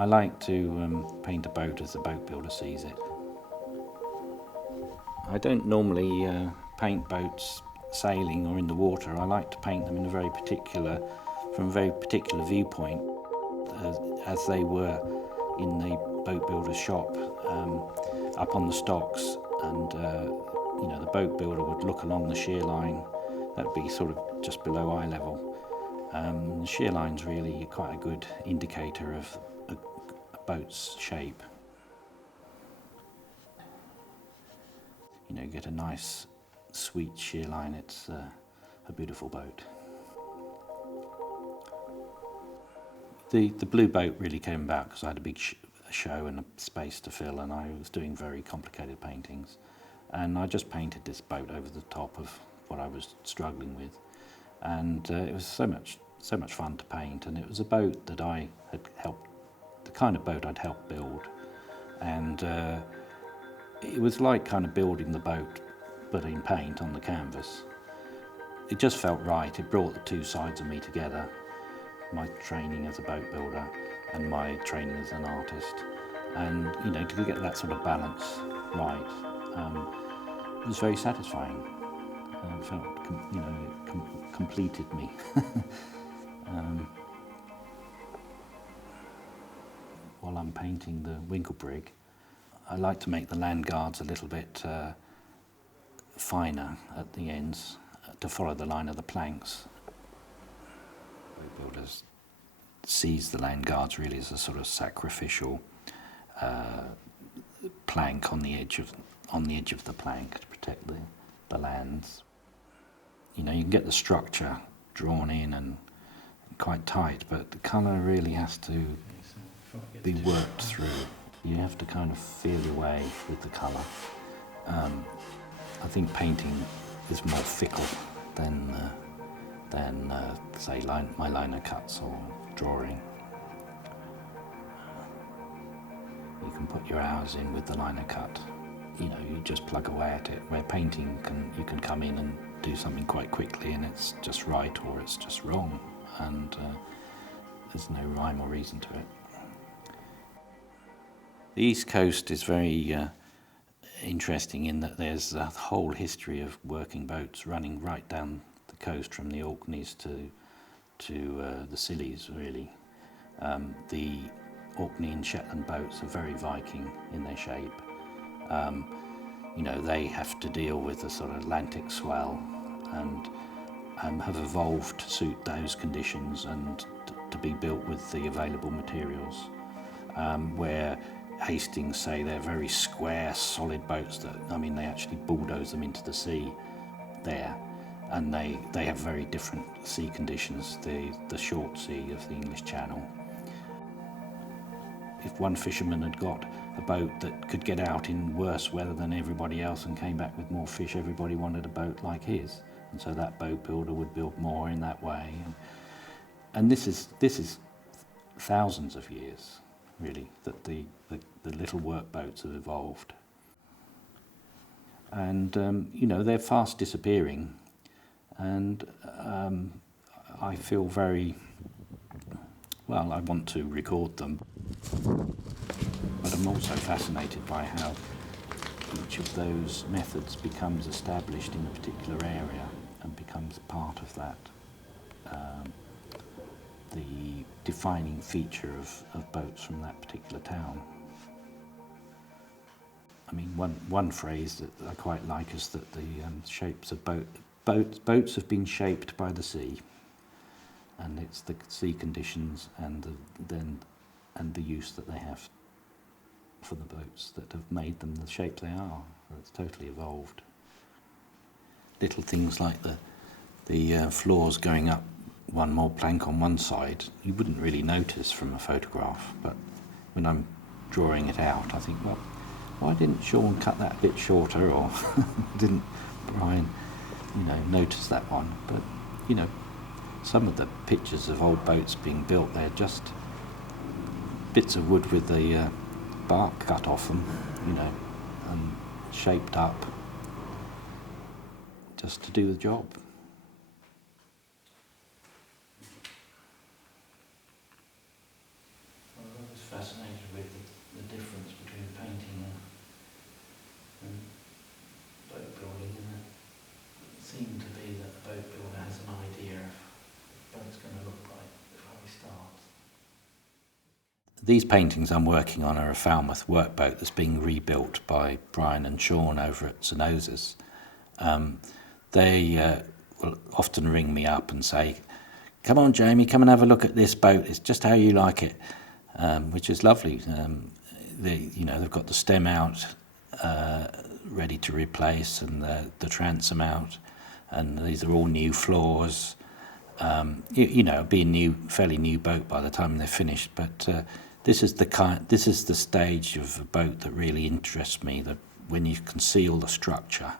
I like to paint a boat as the boat builder sees it. I don't normally paint boats sailing or in the water. I like to paint them in from a very particular viewpoint, as they were in the boat builder's shop, up on the stocks, and the boat builder would look along the shear line. That'd be sort of just below eye level. The shear line's really quite a good indicator of a boat's shape. You get a nice, sweet shear line. It's a beautiful boat. The blue boat really came about because I had a big show and a space to fill, and I was doing very complicated paintings. And I just painted this boat over the top of what I was struggling with. And it was so much fun to paint, and it was a boat that I had helped, the kind of boat I'd helped build. And it was like kind of building the boat, but in paint on the canvas. It just felt right. It brought the two sides of me together, my training as a boat builder and my training as an artist. And to get that sort of balance right, it was very satisfying. It felt, it completed me. While I'm painting the winkle brig, I like to make the land guards a little bit finer at the ends to follow the line of the planks. Boat builders sees the land guards really as a sort of sacrificial plank on the edge of the plank to protect the lands. You can get the structure drawn in and quite tight, but the colour really has to be worked through. You have to kind of feel your way with the colour. I think painting is more fickle than say my liner cuts or drawing. You can put your hours in with the liner cut. You just plug away at it. Where painting you can come in and do something quite quickly, and it's just right or it's just wrong, and there's no rhyme or reason to it. The East Coast is very interesting in that there's a whole history of working boats running right down the coast from the Orkneys to the Scillies, really. The Orkney and Shetland boats are very Viking in their shape. They have to deal with the sort of Atlantic swell and have evolved to suit those conditions and to be built with the available materials. Where Hastings say they're very square, solid boats that, they actually bulldoze them into the sea there. And they have very different sea conditions, the short sea of the English Channel. If one fisherman had got a boat that could get out in worse weather than everybody else and came back with more fish, everybody wanted a boat like his. And so that boat builder would build more in that way. And this is thousands of years, really, that the little workboats have evolved. And, they're fast disappearing. And I feel I want to record them. But I'm also fascinated by how each of those methods becomes established in a particular area and becomes part of that, the defining feature of boats from that particular town. One phrase that I quite like is that the shapes of boats have been shaped by the sea, and it's the sea conditions and the use that they have for the boats that have made them the shape they are. It's totally evolved. Little things like the floors going up one more plank on one side, you wouldn't really notice from a photograph, but when I'm drawing it out, I think, well, why didn't Sean cut that a bit shorter, or didn't Brian, notice that one? But, some of the pictures of old boats being built, they're just bits of wood with the bark cut off them, and shaped up just to do the job. I was fascinated These paintings I'm working on are a Falmouth workboat that's being rebuilt by Brian and Sean over at St Osy's. They will often ring me up and say, "Come on, Jamie, come and have a look at this boat. It's just how you like it," which is lovely. They've got the stem out ready to replace, and the transom out, and these are all new floors. It'll be a fairly new boat by the time they're finished. But this is the stage of a boat that really interests me. That when you can see all the structure,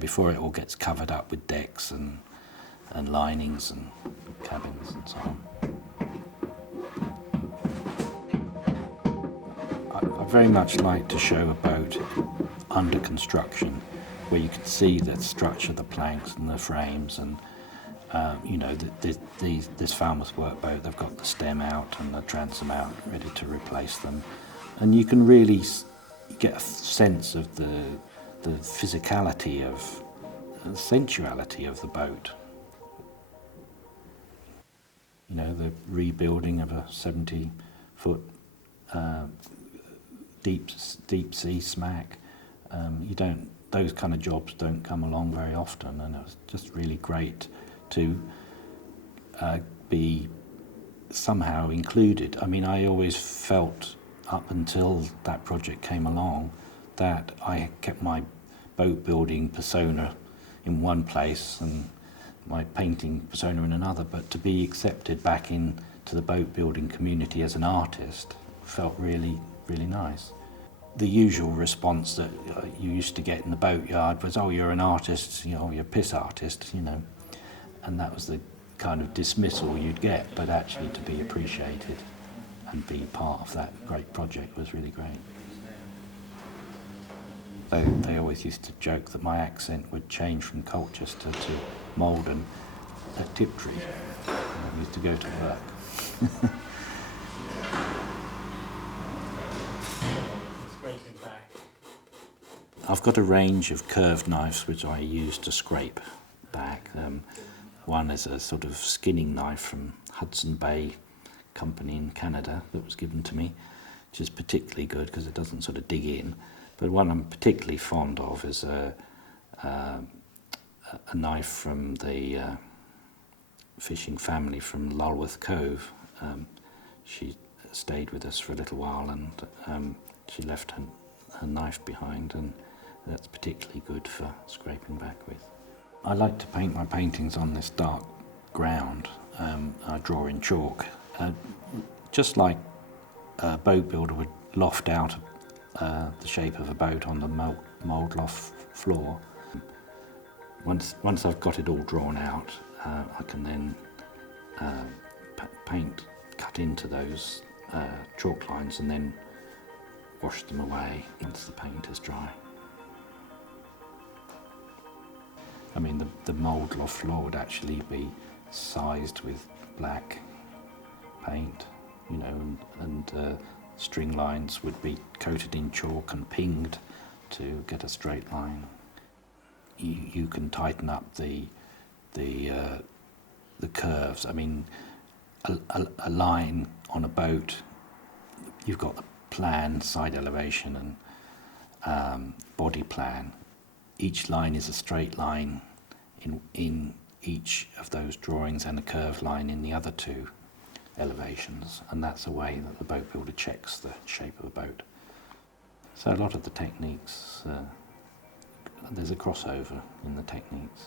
before it all gets covered up with decks and linings and cabins and so on. I very much like to show a boat under construction, where you can see the structure, the planks and the frames, and this Falmouth workboat, they've got the stem out and the transom out ready to replace them, and you can really get a sense of the physicality of the sensuality of the boat. The rebuilding of a 70-foot deep sea smack. Those kind of jobs don't come along very often, and it was just really great to be somehow included. I mean, I always felt up until that project came along that I kept my boat building persona in one place and my painting persona in another, but to be accepted back into the boat building community as an artist felt really, really nice. The usual response that you used to get in the boatyard was, "Oh, you're an artist, you're a piss artist," and that was the kind of dismissal you'd get. But actually to be appreciated and be part of that great project was really great. They always used to joke that my accent would change from Colchester to Malden at Tiptree. I used to go to work. I've got a range of curved knives which I use to scrape back. One is a sort of skinning knife from Hudson Bay Company in Canada that was given to me, which is particularly good because it doesn't sort of dig in. But one I'm particularly fond of is a knife from the fishing family from Lulworth Cove. She stayed with us for a little while, and she left her knife behind, and that's particularly good for scraping back with. I like to paint my paintings on this dark ground. I draw in chalk, just like a boat builder would loft out the shape of a boat on the mould loft floor. Once I've got it all drawn out, I can then cut into those chalk lines and then wash them away once the paint is dry. I mean, the mould loft floor would actually be sized with black paint, and string lines would be coated in chalk and pinged to get a straight line. You can tighten up the curves. I mean, a line on a boat, you've got the plan, side elevation, and body plan. Each line is a straight line in each of those drawings, and a curved line in the other two elevations, and that's a way that the boat builder checks the shape of a boat. So a lot of the techniques, there's a crossover in the techniques.